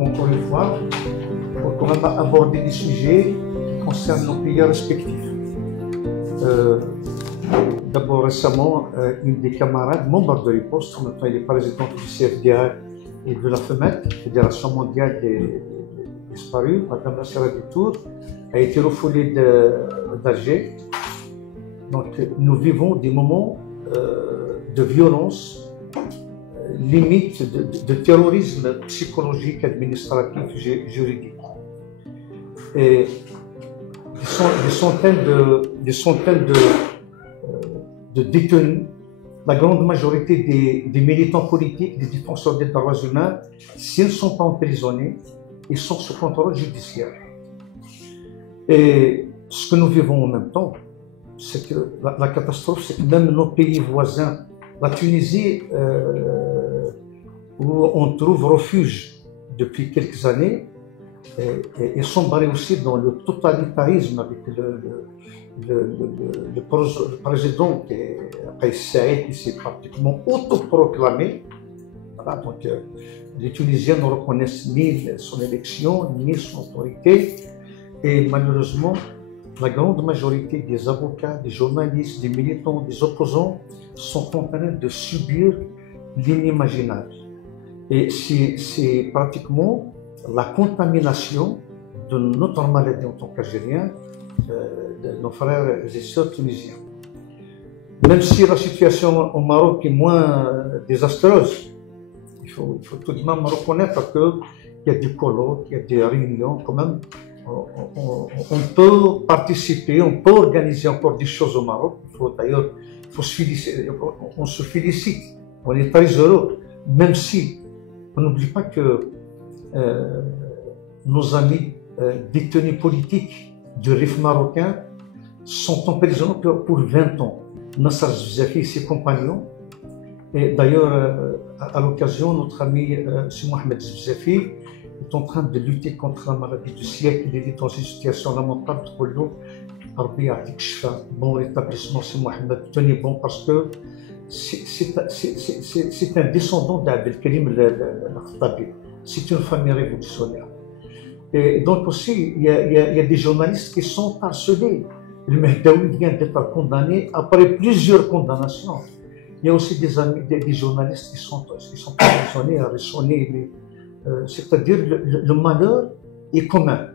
encore une fois, pour quand même aborder des sujets qui concernent nos pays respectifs. D'abord, récemment, une des camarades, membre de Riposte, maintenant il est président du CFDA et de la FEMET, Fédération mondiale des disparus, Madame Nassera Ditour, a été refoulée d'Alger. Donc, nous vivons des moments de violence, limite de terrorisme psychologique, administratif, juridique. Et des centaines de détenus, la grande majorité des militants politiques, des défenseurs des droits humains, s'ils ne sont pas emprisonnés, ils sont sous contrôle judiciaire. Et ce que nous vivons en même temps, c'est que la catastrophe, c'est que même nos pays voisins, la Tunisie, où on trouve refuge depuis quelques années, et sombré aussi dans le totalitarisme avec le président Kais Saïed qui s'est pratiquement autoproclamé. Voilà, donc les Tunisiens ne reconnaissent ni son élection, ni son autorité. Et malheureusement, la grande majorité des avocats, des journalistes, des militants, des opposants sont en train de subir l'inimaginable. Et c'est pratiquement la contamination de notre maladie en tant qu'Algériens, de nos frères et sœurs tunisiens. Même si la situation au Maroc est moins désastreuse, il faut tout de même reconnaître qu'il y a des colloques, il y a des réunions, quand même, on peut participer, on peut organiser encore des choses au Maroc. D'ailleurs, on se félicite, on est très heureux, même si on n'oublie pas que nos amis détenus politiques du RIF marocain sont emprisonnés pour 20 ans. Nasser Zefzafi et ses compagnons. Et d'ailleurs, à l'occasion, notre ami M. Mohamed Zefzafi est en train de lutter contre la maladie du siècle. Il est dans une situation lamentable. Bon rétablissement, M. Mohamed, tenez bon, parce que c'est un descendant d'Abdelkarim al-Khattabi. C'est une famille révolutionnaire. Et donc aussi, il y a des journalistes qui sont harcelés. Le Mehdaoui vient d'être condamné après plusieurs condamnations. Il y a aussi des journalistes qui sont emprisonnés, arrêtés. C'est-à-dire le malheur est commun.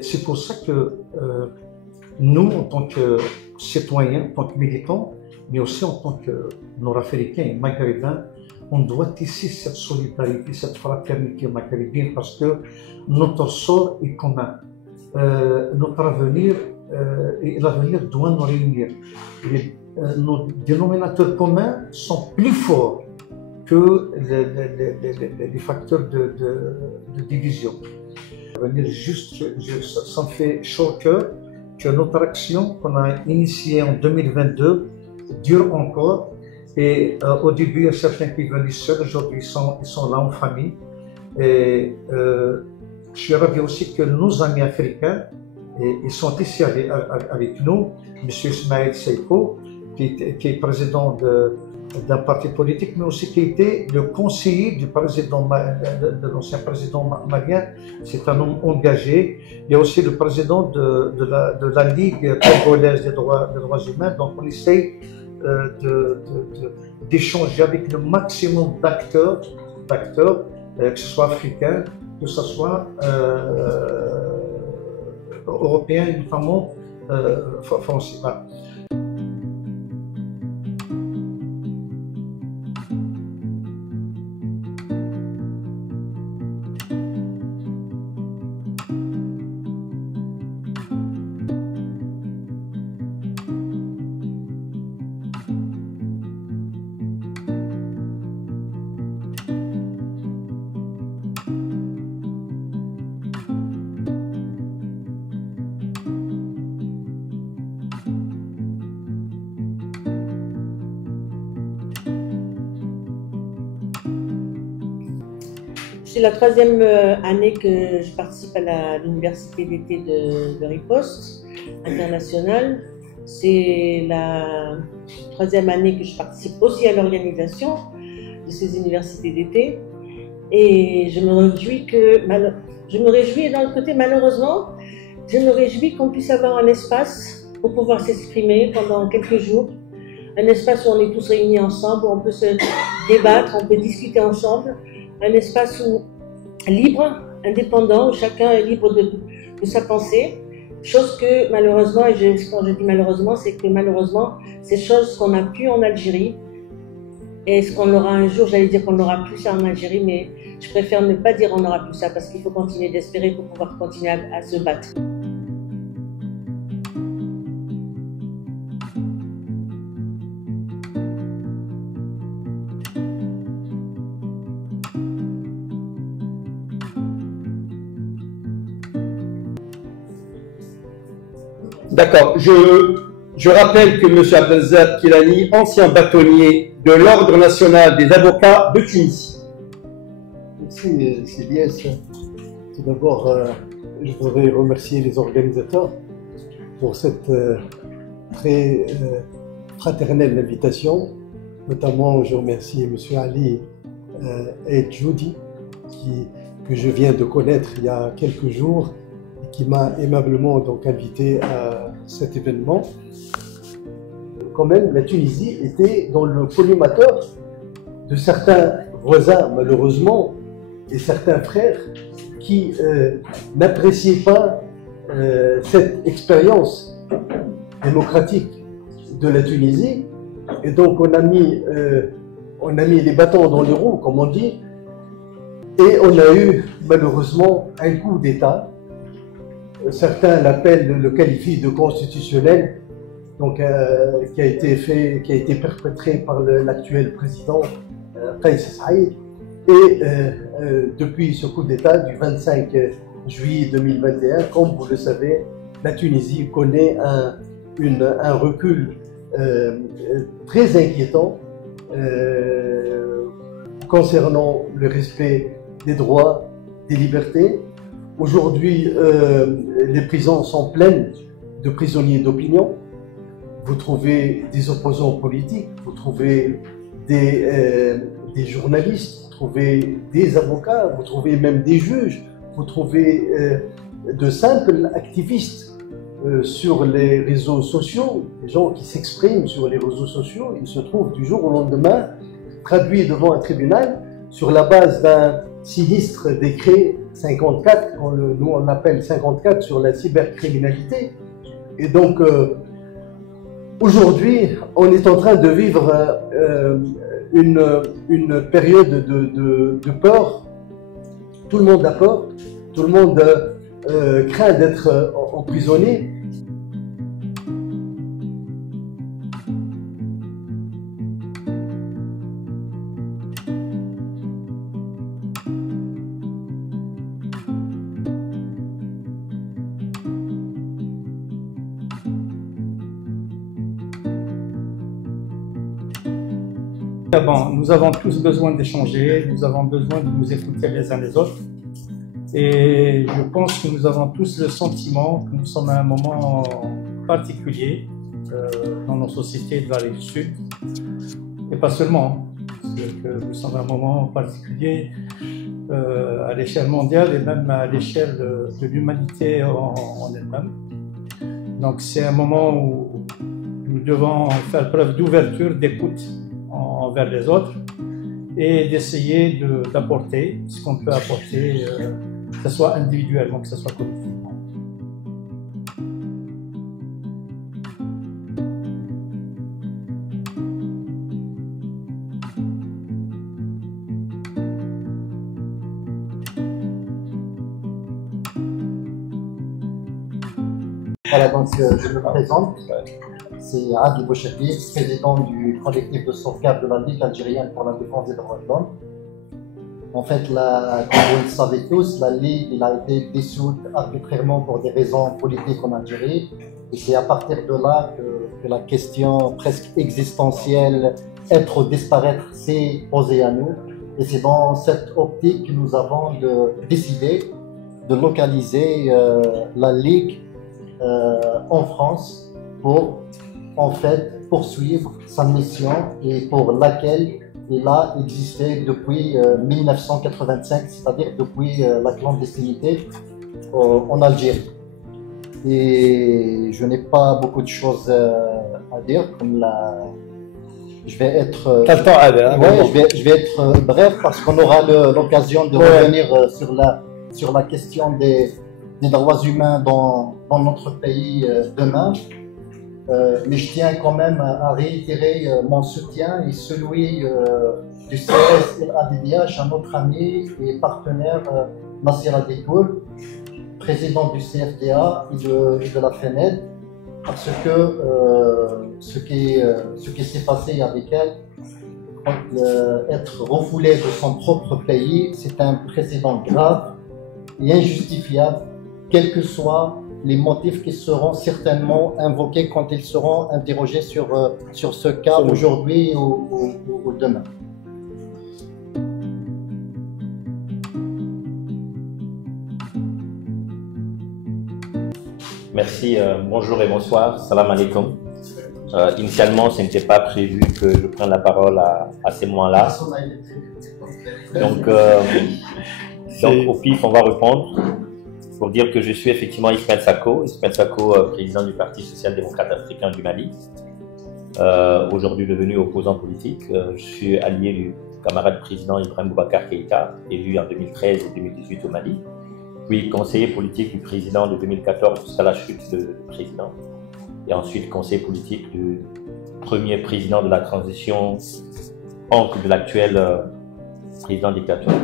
C'est pour ça que nous, en tant que citoyens, en tant que militants, mais aussi en tant que Nord-Africains et Maghrébins, on doit tisser cette solidarité, cette fraternité maghrébine, parce que notre sort est commun. Notre avenir et l'avenir doit nous réunir. Nos dénominateurs communs sont plus forts que les facteurs de division. Ça me fait chaud au cœur que notre action qu'on a initiée en 2022 dure encore. Et au début, il y a certains qui venaient seuls, aujourd'hui ils sont là en famille. Et je suis ravi aussi que nos amis africains, ils sont ici avec nous. M. Ismaël Seiko, qui est président d'un parti politique, mais aussi qui était le conseiller du président, de l'ancien président malien. C'est un homme engagé. Il y a aussi le président de la Ligue congolaise des droits humains. Donc on essaye d'échanger avec le maximum d'acteurs, que ce soit africains, que ce soit européens, notamment français. C'est la troisième année que je participe à l'université d'été de Riposte internationale. C'est la troisième année que je participe aussi à l'organisation de ces universités d'été. Et je me réjouis d'un côté, malheureusement, je me réjouis qu'on puisse avoir un espace pour pouvoir s'exprimer pendant quelques jours. Un espace où on est tous réunis ensemble, où on peut se débattre, on peut discuter ensemble. Un espace libre, indépendant, où chacun est libre de sa pensée. Chose que malheureusement, et quand je dis malheureusement, c'est que malheureusement, ces choses qu'on n'a plus en Algérie, et ce qu'on aura un jour, j'allais dire qu'on n'aura plus ça en Algérie, mais je préfère ne pas dire on n'aura plus ça parce qu'il faut continuer d'espérer pour pouvoir continuer à se battre. D'accord. Je rappelle que M. Abdelzad Kilani, ancien bâtonnier de l'Ordre national des avocats de Tunisie. Merci, Siliès. Tout d'abord, je voudrais remercier les organisateurs pour cette très fraternelle invitation. Notamment, je remercie M. Ali et Judy, que je viens de connaître il y a quelques jours, qui m'a aimablement donc invité à cet événement. Quand même, la Tunisie était dans le collimateur de certains voisins, malheureusement, et certains frères qui n'appréciaient pas cette expérience démocratique de la Tunisie. Et donc on a mis les bâtons dans les roues, comme on dit, et on a eu malheureusement un coup d'État. Certains le qualifient de constitutionnel, donc qui a été perpétré par l'actuel président Kais Saïd. Et depuis ce coup d'État du 25 juillet 2021, comme vous le savez, la Tunisie connaît un recul très inquiétant concernant le respect des droits, des libertés. Aujourd'hui, les prisons sont pleines de prisonniers d'opinion. Vous trouvez des opposants politiques, vous trouvez des journalistes, vous trouvez des avocats, vous trouvez même des juges, vous trouvez de simples activistes sur les réseaux sociaux, des gens qui s'expriment sur les réseaux sociaux. Ils se trouvent du jour au lendemain traduits devant un tribunal sur la base d'un sinistre décret 54, nous on l'appelle 54 sur la cybercriminalité. Et donc aujourd'hui on est en train de vivre une période de peur. Tout le monde a peur, tout le monde craint d'être emprisonné. Bon, nous avons tous besoin d'échanger, nous avons besoin de nous écouter les uns les autres. Et je pense que nous avons tous le sentiment que nous sommes à un moment particulier dans nos sociétés de la rive sud. Et pas seulement, parce que nous sommes à un moment particulier à l'échelle mondiale et même à l'échelle de l'humanité en elle-même. Donc c'est un moment où nous devons faire preuve d'ouverture, d'écoute envers les autres et d'essayer d'apporter ce qu'on peut apporter, que ce soit individuellement, que ce soit collectivement. Voilà, donc je me présente. C'est Adi Bouchakli, président du collectif de sauvegarde de la Ligue algérienne pour la défense des droits de l'homme. En fait, comme vous le savez tous, la Ligue a été dissoute arbitrairement pour des raisons politiques en Algérie. Et c'est à partir de là que la question presque existentielle, être ou disparaître, s'est posée à nous. Et c'est dans cette optique que nous avons décidé de localiser la Ligue en France pour en fait poursuivre sa mission et pour laquelle il a existé depuis 1985, c'est-à-dire depuis la clandestinité en Algérie. Et je n'ai pas beaucoup de choses à dire, comme je vais être, je vais être bref parce qu'on aura l'occasion de revenir sur la question des droits humains dans notre pays demain. Mais je tiens quand même à réitérer mon soutien et celui du CRS El Hadidiyah à notre ami et partenaire Nassir Adikoul, président du CFDA et de la FENED, parce que ce qui s'est passé avec elle, être refoulé de son propre pays, c'est un précédent grave et injustifiable, quels que soient les motifs qui seront certainement invoqués quand ils seront interrogés sur ce cas aujourd'hui ou demain. Merci, bonjour et bonsoir, salam alaikum. Initialement, ce n'était pas prévu que je prenne la parole à ces moments-là. Donc, au pif, on va répondre pour dire que je suis effectivement Ismaël Sako, président du Parti social-démocrate africain du Mali, aujourd'hui devenu opposant politique. Je suis allié du camarade président Ibrahim Boubacar Keïta, élu en 2013 et 2018 au Mali, puis conseiller politique du président de 2014 jusqu'à la chute du président, et ensuite conseiller politique du premier président de la transition, oncle de l'actuel président dictateur,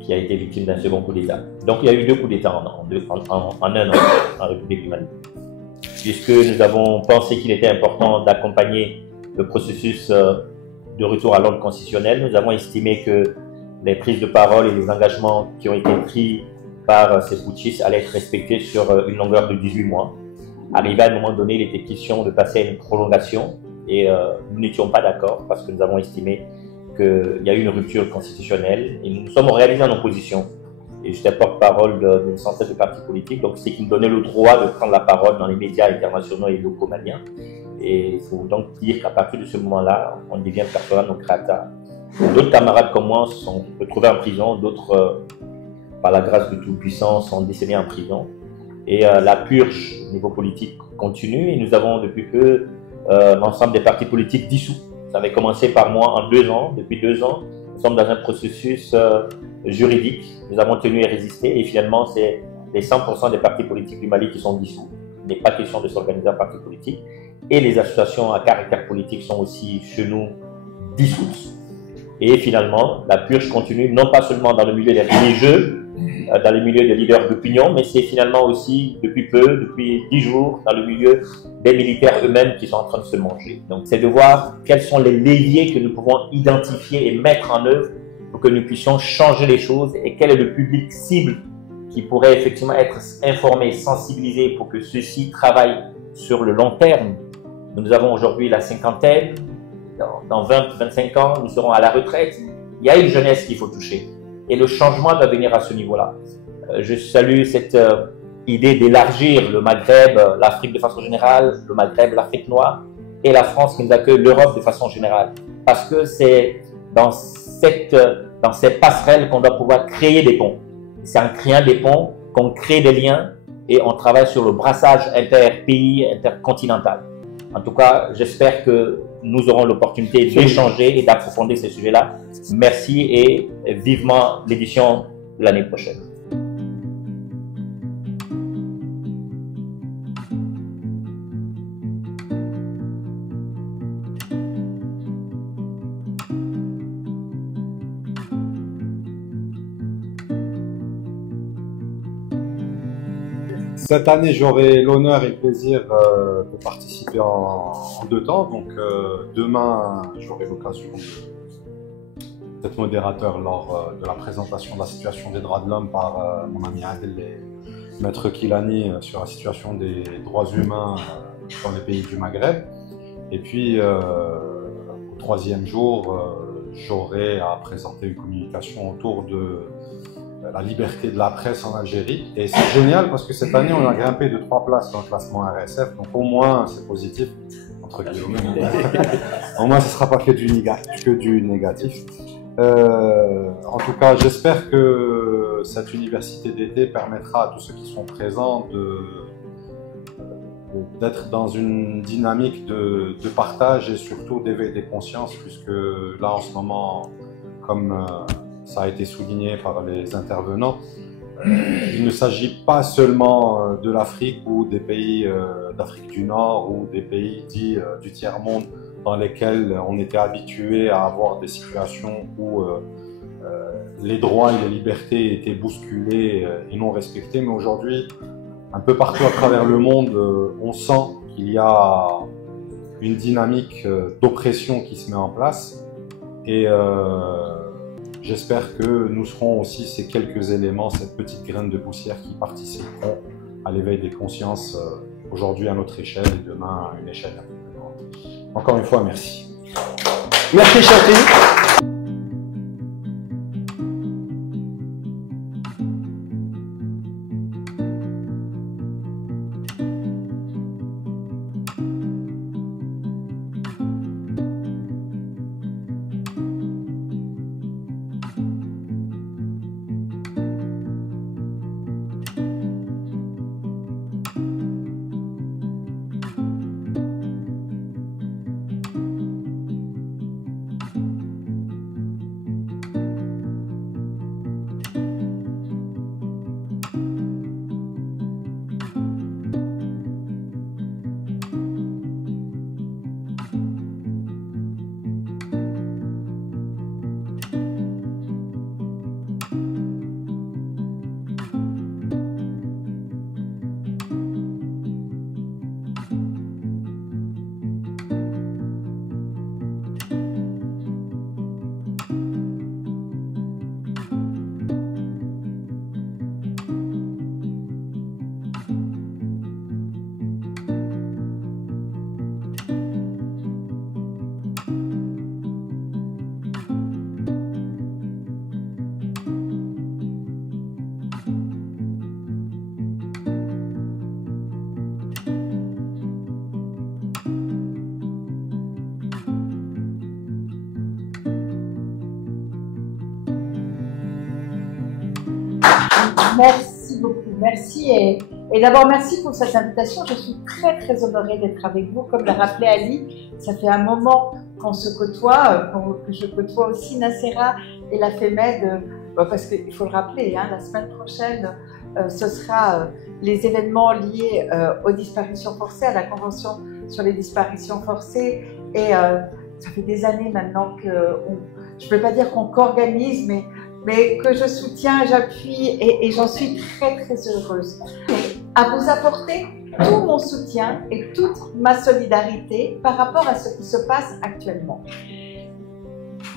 qui a été victime d'un second coup d'État. Donc il y a eu 2 coups d'État en un an en République du Mali, puisque nous avons pensé qu'il était important d'accompagner le processus de retour à l'ordre constitutionnel. Nous avons estimé que les prises de parole et les engagements qui ont été pris par ces putschistes allaient être respectés sur une longueur de 18 mois. Arrivé à un moment donné, il était question de passer à une prolongation et nous n'étions pas d'accord parce que nous avons estimé qu'il y a eu une rupture constitutionnelle et nous sommes réalisés en opposition. Et j'étais porte-parole d'une centaine de partis politiques, donc c'est qui me donnait le droit de prendre la parole dans les médias internationaux et locaux maliens. Et il faut donc dire qu'à partir de ce moment-là, on devient persona non grata. D'autres camarades comme moi se sont retrouvés en prison, d'autres, par la grâce du Tout-Puissant, sont décédés en prison. Et la purge au niveau politique continue et nous avons depuis peu l'ensemble des partis politiques dissous. Ça avait commencé par moi en 2 ans. Depuis 2 ans, nous sommes dans un processus juridique. Nous avons tenu et résisté et finalement, c'est les 100% des partis politiques du Mali qui sont dissous. Il n'est pas question de s'organiser en parti politique. Et les associations à caractère politique sont aussi chez nous dissoutes. Et finalement, la purge continue, non pas seulement dans le milieu des religieux, dans le milieu des leaders d'opinion, mais c'est finalement aussi, depuis 10 jours, dans le milieu des militaires eux-mêmes qui sont en train de se manger. Donc c'est de voir quels sont les leviers que nous pouvons identifier et mettre en œuvre pour que nous puissions changer les choses et quel est le public cible qui pourrait effectivement être informé, sensibilisé pour que ceux-ci travaillent sur le long terme. Nous avons aujourd'hui la cinquantaine, dans 20-25 ans, nous serons à la retraite. Il y a une jeunesse qu'il faut toucher. Et le changement doit venir à ce niveau-là. Je salue cette idée d'élargir le Maghreb, l'Afrique de façon générale, le Maghreb, l'Afrique noire, et la France qui nous accueille, l'Europe de façon générale. Parce que c'est dans ces passerelles qu'on doit pouvoir créer des ponts. C'est en créant des ponts qu'on crée des liens et on travaille sur le brassage inter-pays, intercontinental. En tout cas, j'espère que nous aurons l'opportunité d'échanger et d'approfondir ces sujets-là. Merci et vivement l'édition de l'année prochaine. Cette année, j'aurai l'honneur et le plaisir de participer en 2 temps. Donc, demain, j'aurai l'occasion d'être modérateur lors de la présentation de la situation des droits de l'homme par mon ami Adel et Maître Kilani sur la situation des droits humains dans les pays du Maghreb. Et puis, au 3e jour, j'aurai à présenter une communication autour de la liberté de la presse en Algérie. Et c'est génial parce que cette année, on a grimpé de 3 places dans le classement RSF. Donc au moins, c'est positif. entre guillemets. Au moins, ce ne sera pas que du négatif. En tout cas, j'espère que cette université d'été permettra à tous ceux qui sont présents d'être dans une dynamique de partage et surtout d'éveil des consciences, puisque là, en ce moment, comme ça a été souligné par les intervenants, il ne s'agit pas seulement de l'Afrique ou des pays d'Afrique du Nord ou des pays dits du tiers-monde dans lesquels on était habitué à avoir des situations où les droits et les libertés étaient bousculés et non respectés. Mais aujourd'hui, un peu partout à travers le monde, on sent qu'il y a une dynamique d'oppression qui se met en place. Et j'espère que nous serons aussi ces quelques éléments, cette petite graine de poussière qui participeront à l'éveil des consciences aujourd'hui à notre échelle et demain à une échelle un peu plus grande. Encore une fois, merci. Merci Chafi. Merci beaucoup, merci et d'abord merci pour cette invitation. Je suis très très honorée d'être avec vous. Comme l'a rappelé Ali, ça fait un moment qu'on se côtoie, que je côtoie aussi Nacera et la FEMED, parce qu'il faut le rappeler, hein, la semaine prochaine, ce sera les événements liés aux disparitions forcées, à la Convention sur les disparitions forcées. Et ça fait des années maintenant que, je ne peux pas dire qu'on qu'organise, mais que je soutiens, j'appuie et j'en suis très très heureuse. À vous apporter tout mon soutien et toute ma solidarité par rapport à ce qui se passe actuellement.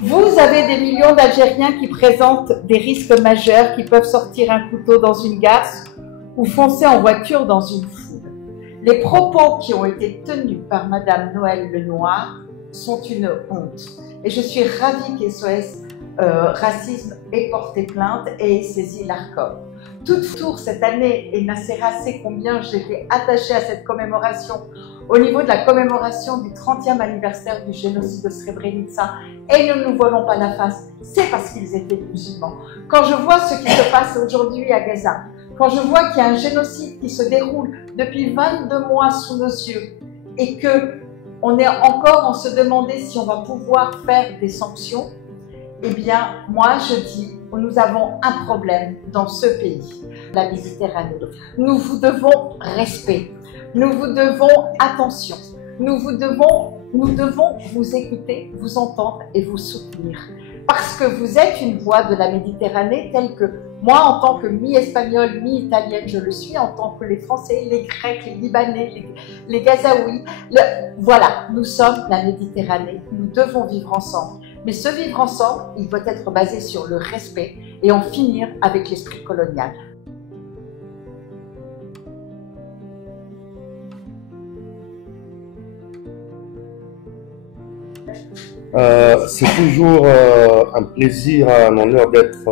Vous avez des millions d'Algériens qui présentent des risques majeurs, qui peuvent sortir un couteau dans une garce ou foncer en voiture dans une foule. Les propos qui ont été tenus par Madame Noël Lenoir sont une honte. Et je suis ravie qu'SOS Racisme ait porté plainte et ait saisi l'ARCOM. Toutefois, cette année, et Nacera sait combien j'étais attachée à cette commémoration, au niveau de la commémoration du 30e anniversaire du génocide de Srebrenica, et ne nous voilons pas la face, c'est parce qu'ils étaient musulmans. Quand je vois ce qui se passe aujourd'hui à Gaza, quand je vois qu'il y a un génocide qui se déroule depuis 22 mois sous nos yeux, et qu'on est encore en se demander si on va pouvoir faire des sanctions, eh bien, moi, je dis, nous avons un problème dans ce pays, la Méditerranée. Nous vous devons respect, nous vous devons attention, nous devons vous écouter, vous entendre et vous soutenir. Parce que vous êtes une voix de la Méditerranée telle que moi, en tant que mi-espagnole, mi-italienne, je le suis, en tant que les Français, les Grecs, les Libanais, les Gazaouis. Voilà, nous sommes la Méditerranée, nous devons vivre ensemble. Mais ce vivre ensemble, il doit être basé sur le respect et en finir avec l'esprit colonial. C'est toujours un plaisir, un honneur d'être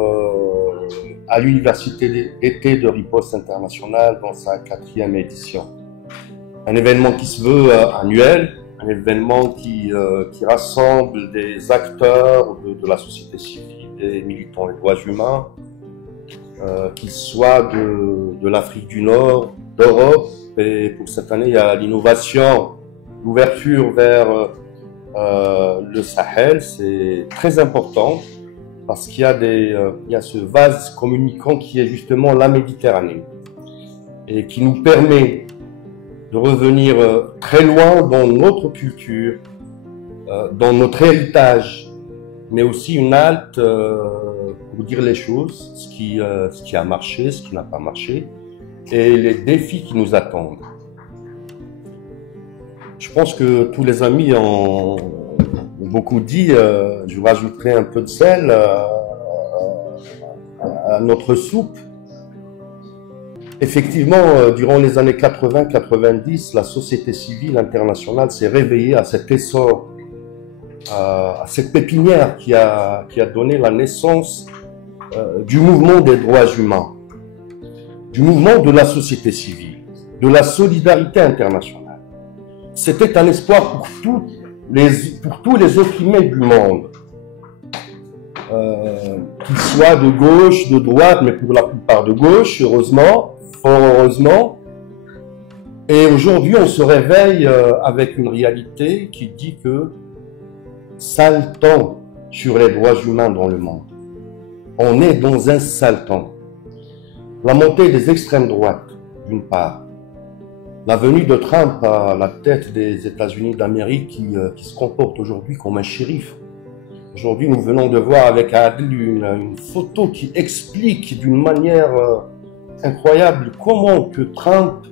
à l'Université d'été de Riposte Internationale dans sa 4e édition. Un événement qui se veut annuel, un événement qui rassemble des acteurs de la société civile, des militants des droits humains, qu'ils soient de l'Afrique du Nord, d'Europe, et pour cette année, il y a l'innovation, l'ouverture vers le Sahel, c'est très important parce qu'il y a ce vase communicant qui est justement la Méditerranée et qui nous permet de revenir très loin dans notre culture, dans notre héritage, mais aussi une halte pour dire les choses, ce qui a marché, ce qui n'a pas marché, et les défis qui nous attendent. Je pense que tous les amis ont beaucoup dit, je rajouterai un peu de sel à notre soupe. Effectivement, durant les années 80-90, la société civile internationale s'est réveillée à cet essor, à cette pépinière qui a donné la naissance du mouvement des droits humains, du mouvement de la société civile, de la solidarité internationale. C'était un espoir pour tous les opprimés du monde, qu'ils soient de gauche, de droite, mais pour la plupart de gauche, heureusement, fort heureusement. Et aujourd'hui, on se réveille avec une réalité qui dit que sale temps sur les droits humains dans le monde. On est dans un sale temps. La montée des extrêmes droites, d'une part. La venue de Trump à la tête des États-Unis d'Amérique qui se comporte aujourd'hui comme un shérif. Aujourd'hui, nous venons de voir avec Adil une photo qui explique d'une manière incroyable comment que Trump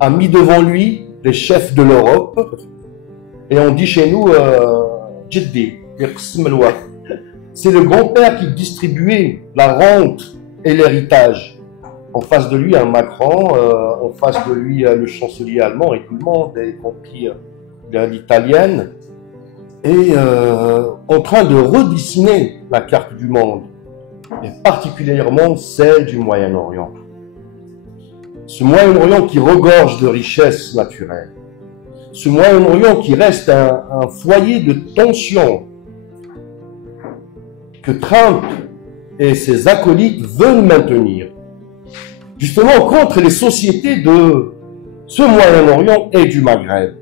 a mis devant lui les chefs de l'Europe. Et on dit chez nous, Jiddi, c'est le grand-père qui distribuait la rente et l'héritage. En face de lui, un Macron, en face de lui, le chancelier allemand et tout le monde, y compris l'italienne, et en train de redessiner la carte du monde, et particulièrement celle du Moyen-Orient. Ce Moyen-Orient qui regorge de richesses naturelles, ce Moyen-Orient qui reste un foyer de tension que Trump et ses acolytes veulent maintenir, justement contre les sociétés de ce Moyen-Orient et du Maghreb.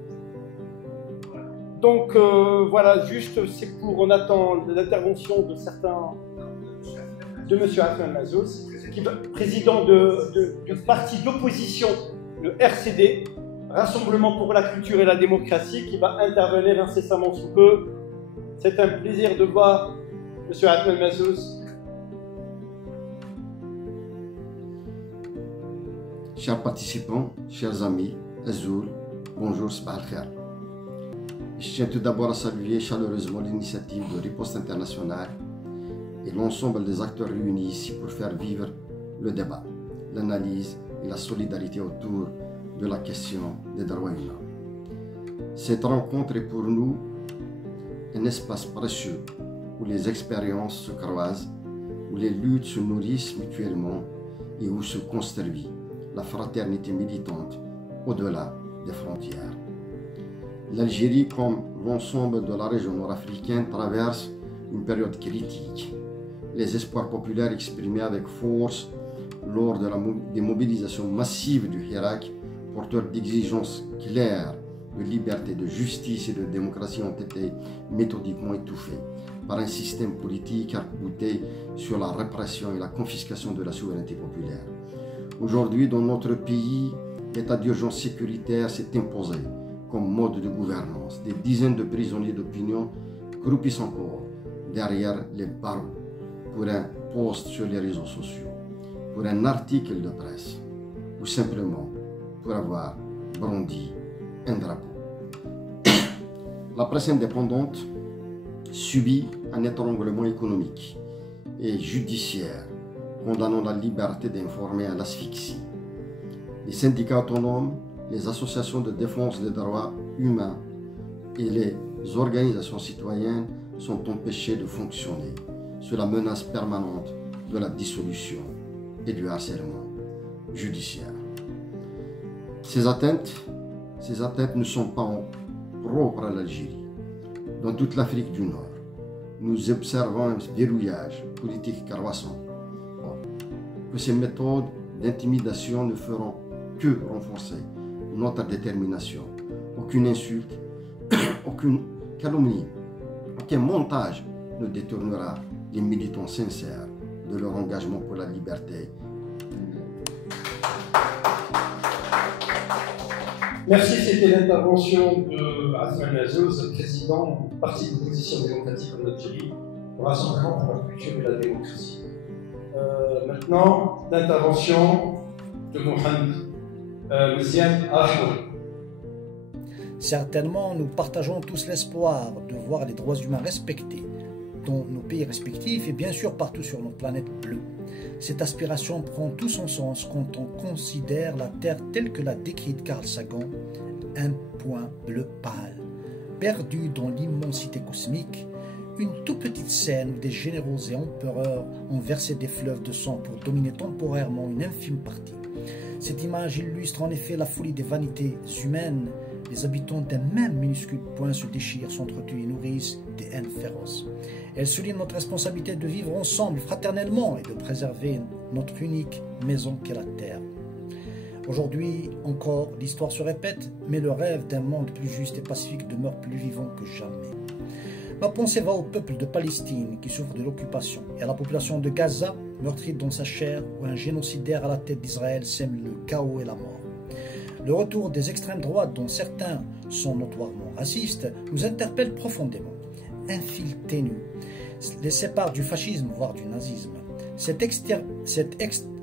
Donc voilà, juste c'est pour, on attend l'intervention de certains, de M. Athman Mazous, président du parti d'opposition, le RCD, Rassemblement pour la culture et la démocratie, qui va intervenir incessamment sous peu. C'est un plaisir de voir M. Athman Mazous. Chers participants, chers amis, Azoul, bonjour, Sabah al-Khair. Je tiens tout d'abord à saluer chaleureusement l'initiative de Riposte Internationale et l'ensemble des acteurs réunis ici pour faire vivre le débat, l'analyse et la solidarité autour de la question des droits humains. Cette rencontre est pour nous un espace précieux où les expériences se croisent, où les luttes se nourrissent mutuellement et où se construit la fraternité militante au-delà des frontières. L'Algérie, comme l'ensemble de la région nord-africaine, traverse une période critique. Les espoirs populaires exprimés avec force lors des mobilisations massives du Hirak, porteurs d'exigences claires de liberté, de justice et de démocratie, ont été méthodiquement étouffés par un système politique arc-bouté sur la répression et la confiscation de la souveraineté populaire. Aujourd'hui, dans notre pays, l'état d'urgence sécuritaire s'est imposé comme mode de gouvernance. Des dizaines de prisonniers d'opinion croupissent encore derrière les barreaux pour un post sur les réseaux sociaux, pour un article de presse ou simplement pour avoir brandi un drapeau. La presse indépendante subit un étranglement économique et judiciaire, condamnant la liberté d'informer à l'asphyxie. Les syndicats autonomes, les associations de défense des droits humains et les organisations citoyennes sont empêchés de fonctionner sous la menace permanente de la dissolution et du harcèlement judiciaire. Ces atteintes ne sont pas gros pour l'Algérie. Dans toute l'Afrique du Nord, nous observons un verrouillage politique croissant. Que ces méthodes d'intimidation ne feront que renforcer notre détermination. Aucune insulte, aucune calomnie, aucun montage ne détournera les militants sincères de leur engagement pour la liberté. Merci, c'était l'intervention de Azman Azouz, président du Parti d'opposition démocratique en Algérie, Rassemblement pour la culture et la démocratie. Maintenant, l'intervention de Mohamed Mziane Ahmed. Certainement, nous partageons tous l'espoir de voir les droits humains respectés dans nos pays respectifs et bien sûr partout sur notre planète bleue. Cette aspiration prend tout son sens quand on considère la Terre telle que l'a décrite Carl Sagan, un point bleu pâle, perdu dans l'immensité cosmique, une toute petite scène où des généraux et empereurs ont versé des fleuves de sang pour dominer temporairement une infime partie. Cette image illustre en effet la folie des vanités humaines. Les habitants d'un même minuscule point se déchirent, s'entretuent et nourrissent des haines féroces. Elle souligne notre responsabilité de vivre ensemble, fraternellement, et de préserver notre unique maison qu'est la Terre. Aujourd'hui encore, l'histoire se répète, mais le rêve d'un monde plus juste et pacifique demeure plus vivant que jamais. Ma pensée va au peuple de Palestine qui souffre de l'occupation et à la population de Gaza, meurtrie dans sa chair, où un génocidaire à la tête d'Israël sème le chaos et la mort. Le retour des extrêmes droites, dont certains sont notoirement racistes, nous interpelle profondément. Un fil ténu les sépare du fascisme, voire du nazisme. Cette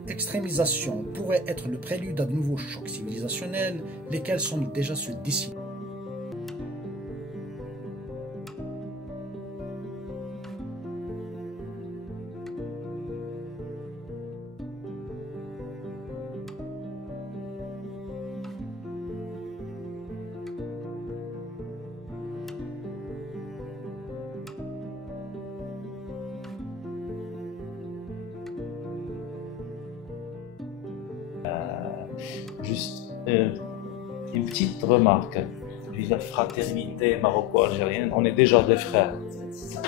extrémisation pourrait être le prélude à de nouveaux chocs civilisationnels, lesquels semblent déjà se dessiner. Juste une petite remarque. La fraternité maroco-algérienne, on est déjà des frères.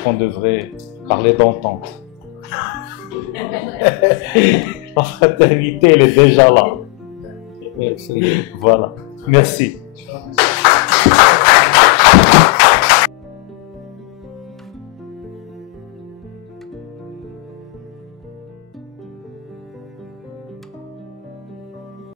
On devrait parler d'entente. La fraternité, elle est déjà là. Voilà. Merci.